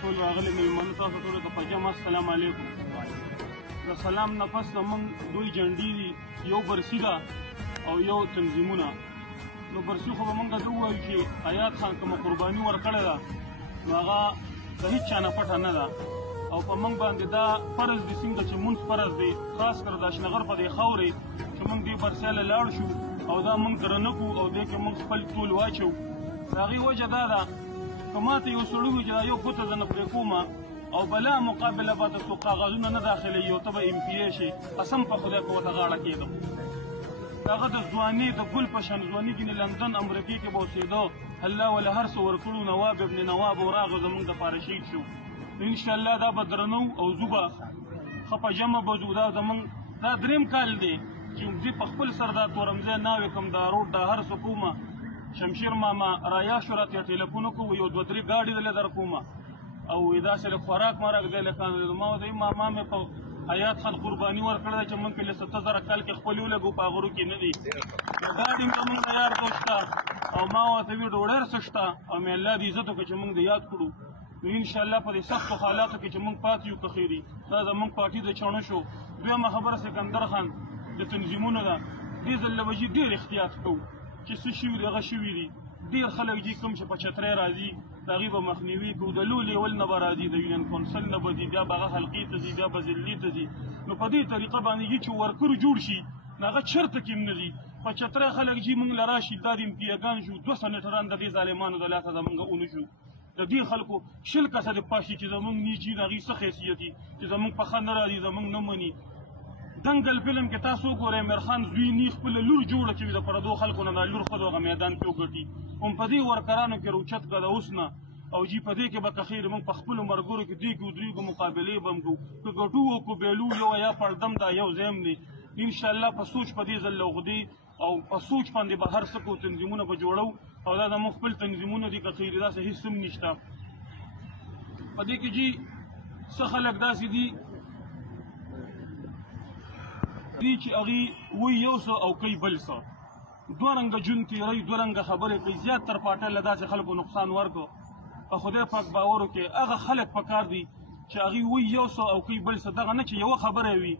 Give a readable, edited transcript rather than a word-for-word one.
ټول راغلي مېلمنو تاسو ټولو ته په جمع السلام علیکم. د سلام نه پس زموږ دوی جنډې دي، یو برسي ده او یو تنظیمونه. نو برسي خو به موږ ته ووایو چې حیات خان کومه قرباني ورکړې ده نو هغه د هېڅ چا نه پټه نه ده او په موږ باندې دا فرض دي څنګه چې مونځ فرض دی، خاص کر د اشنغر په دې خاورې چې موږ دې برسیاله لاړ شو او دا موږ درنه کړو او دې کې موږ خپل ټول واچو. د هغې وجه دا ده که ماته یو سړي وي چې دا یو ګوته زه نه پرې کومه او بلا مقابله به ته څوک کاغذونه نه داخلوي او ته به MPA شي، قسم په خدای په ورته غاړه کېږم. هغه د ځوانۍ د ګل په شان ځواني کې لندن امریکې کې به اوسېده، الله وله هر څه ورکړو، نواب ابن نواب او راغه زموږ دپاره شهید شو. انشاءالله دا به درنو او زه به ښه په جمع به ځو. دا زموږ دا درېیم کال دی چې زه په خپل سر دا تورمځی ناوې کوم، دا روډ دا هر څه کومه. شمشیر ماما رایا شو راته ټلیفون وکړو، یو دوه درې ګاډي دلې در کومه او داسې له خوراک مراک دی لکه ما ورته ماما مې په حیات خان قرباني ورکړې ده چې موږ پې له 70,000 کال کې خپلې ولګو په هغو کې نه دي. ګاډي مې موږ ته یار دوسته او ما ورته وي ډوډۍ څه شته او مې الله دې عزت وکړي چې موږ د یاد کړو. نو انشاءالله په دې سختو حالاتو کې چې موږ پاتې یو که خیر دا زموږ پارټي د چڼو شو. دویمه خبره سکندر خان د تنظیمونو ده، دې ځل به ډېر احتیاط کوو چې څه شوي دي هغه شوي دي. ډېر خلک دي کوم چې په چترۍ راځي د هغې به مخنیوي کوو، د لو لیول نه به راځي، د یونین کونسل نه به ځي، بیا به هغه حلقې ته ځي، بیا به ضلعي ته ځي. نو په دې طریقه باندې چې ورکر جوړ شي نو هغه چېرته کې هم نه ځي. په چترۍ خلک چې موږ له راشي دا د امپیاګان شو، 2 سنټران د دې ظالمانو د لاسه زموږ اونو شو. د دې خلکو 20 کسه د پاشي چې زموږ نیچي د هغې څه حیثیت دي چې زموږ په ښه نه راځي، زموږ نه مني. دنګل فلم کې تاسو وګورئ امیر خان زوی نی خپله لور جوړه کړي د پردو خلکو نه، دا لور خود هغه میدان کې وګټي. هم په دې ورکرانو کې روچت که د اوس نه او جي په دې کې به که خیر موږ په خپلو ملګرو کې دې کې ودرېږو، مقابلې به هم کوو، که ګټو او که بیلو یو یا پړدم دا یو ځای هم دی. انشاءالله په سوچ په دې ځل لغدي او په سوچ باندې به هر څه کوو، تنظیمونه به جوړو او دا زموږ خپل تنظیمونه دي که خیر داسې هېڅ هم نشته. په دې کې جي څه خلک داسې دي چې هغې وایي یو څه او کوي بل څه، دوه رنګه ژوند تېروي، دوه رنګه خبرې کوي. زیات تر پاټل له داسې خلکو نقصان ورکړو. په خدای پاک باور وکړئ هغه خلک پکار دي چې هغې وایي یو څه او کوي بل څه، دغه نه چې یوه خبره وي